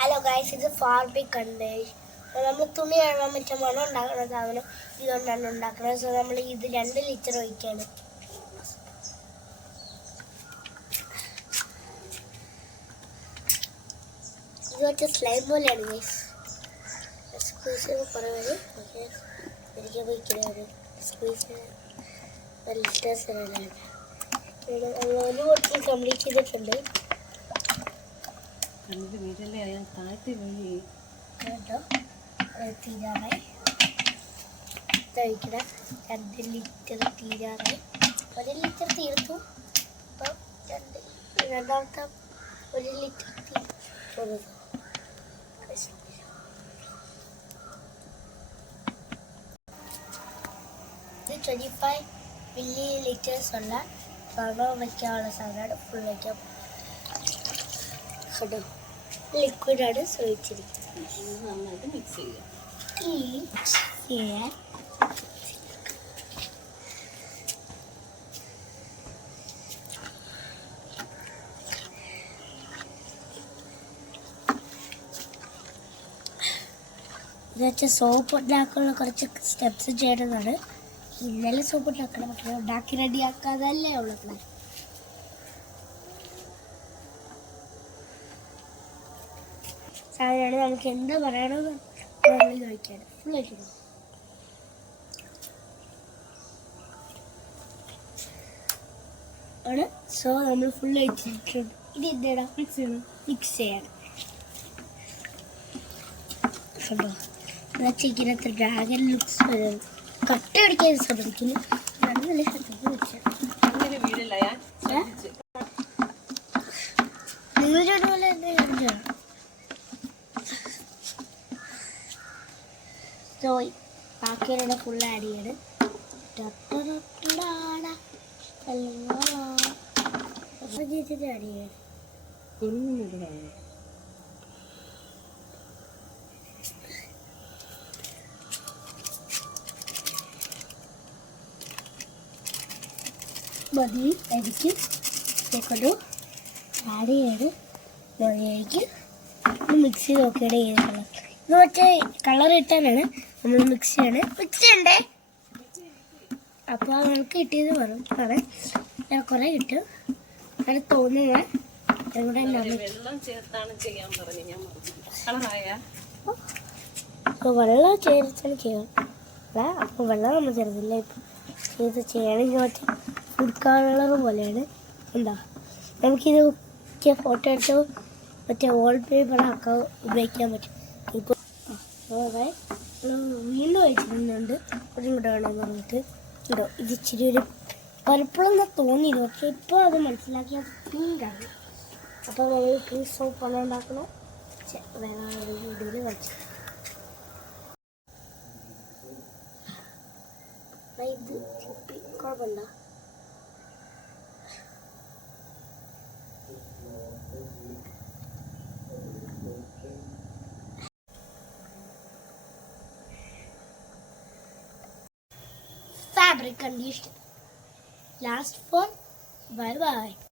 Hello guys, ഇത് fabric കണ്ടേഷ്. നമ്മൾ തുണി കഴുകാൻ പറ്റിയ മണം ഉണ്ടാക്കുന്ന സാധനം ഇതുകൊണ്ടാണ് ഉണ്ടാക്കുന്നത്. സോ നമ്മൾ ഇത് 2 ലിറ്റർ ഒഴിക്കുകയാണ്. ഇത് മറ്റേ സ്ലൈം പോലെയാണ് ഗൈസ്. സ്ക്വീസ് കുറേ വരും. ഓക്കെ, എനിക്ക് പോയിക്കുന്നത് സ്ക്വീസ് ലിറ്റേഴ്സ് ഒരു ബോട്ടിൽ കംപ്ലീറ്റ് ചെയ്തിട്ടുണ്ട്. തീരാറായി കഴിക്കണം. 2 ലിറ്റർ തീരാറായി. 1 ലിറ്റർ തീർത്തു. അപ്പം രണ്ടാമത്തെ 1 ലിറ്റർ തീർന്നു. ഇത് 25 മില്ലി ലിറ്റേഴ്സ് ഉള്ള വെള്ളം വയ്ക്കാനുള്ള സാധനമാണ്. ഫുൾ വയ്ക്കാം. കേട്ടോ, ലിക്വിഡാണ് ശ്രമിച്ചിരിക്കുന്നത്. നന്നായിട്ട് മിക്സ് ചെയ്യുക. എന്നുവെച്ചാൽ സോപ്പ് ഉണ്ടാക്കാനുള്ള കുറച്ച് സ്റ്റെപ്സ് ചെയ്യേണ്ടതാണ്. ഇന്നലെ സോപ്പ് ഉണ്ടാക്കണം, പക്ഷേ ഉണ്ടാക്കി റെഡിയാക്കാതല്ലേ ഉള്ളൂ പ്ലാൻ. സാധനമാണ്. നമുക്ക് എന്താ പറയണമെന്ന് കഴിക്കാണ്. ഫുൾ കഴിക്കണം. ആണ്. സോ നമ്മൾ ഫുൾ കഴിച്ചിട്ടുണ്ട്. ഇത് എന്താ മിക്സ് ചെയ്യണം. കണ്ടോ, ചിക്കനത്ര ഡ്രാഗൺ ലുക്സ് വരും. കട്ട അടിക്കാൻ ശ്രമിക്കുന്നു. നല്ല ശ്രദ്ധിച്ച് വെച്ചാൽ നിങ്ങളുടെ പോലെ തന്നെ കാണിച്ചാണ്. സോ ബാക്കിയുള്ള ഫുൾ ആഡ് ചെയ്യണം. ആഡ് ചെയ്യണം. മതി എനിക്ക് കൊണ്ട് ആഡ് ചെയ്ത് മതിയായിരിക്കും. മിക്സ് ചെയ്ത് നോക്കിയാണ് ചെയ്ത് കളർ. ഇത് മറ്റേ കളർ ഇട്ടാനാണ് നമ്മൾ മിക്സ് ചെയ്യണേ. മിക്സ് ചെയ്യണ്ടേ? അപ്പോൾ നമുക്ക് കിട്ടിയത് വരും. കാരണം ഞാൻ കുറേ കിട്ടും. അത് തോന്നുന്നത് അപ്പോൾ വെള്ളം ചേർത്താണ് ചെയ്യാം. അപ്പോൾ വെള്ളം നമ്മൾ ചേർത്തില്ല. ഇപ്പം ഇത് ചെയ്യണമെങ്കിൽ മറ്റേ ഫുഡ് കളർ പോലെയാണ്. എന്താ നമുക്കിത് ഒക്കെ ഫോട്ടോ എടുത്ത് മറ്റേ വാൾപേപ്പർ ആക്കാൻ ഉപയോഗിക്കാൻ പറ്റും. ഇപ്പോൾ വീണ്ടും വെച്ചിരുന്നുണ്ട്. ഒന്നും കൂടെ വേണമെന്ന് പറഞ്ഞിട്ട് ഉണ്ടോ. ഇത് ഇച്ചിരി ഒരു പലപ്പോഴെന്നാ തോന്നിയത്, പക്ഷെ ഇപ്പോൾ അത് മനസ്സിലാക്കിയത് പിങ്കാണ്. അപ്പോൾ നമ്മൾ പിങ്ക് സോപ്പ് ആണ് ഉണ്ടാക്കണം. വേറെ ഒരു വീഡിയോയിൽ കളിച്ചു. ഇത് കുഴപ്പമുണ്ടോ? Fabric conditioner. Last one. Bye bye.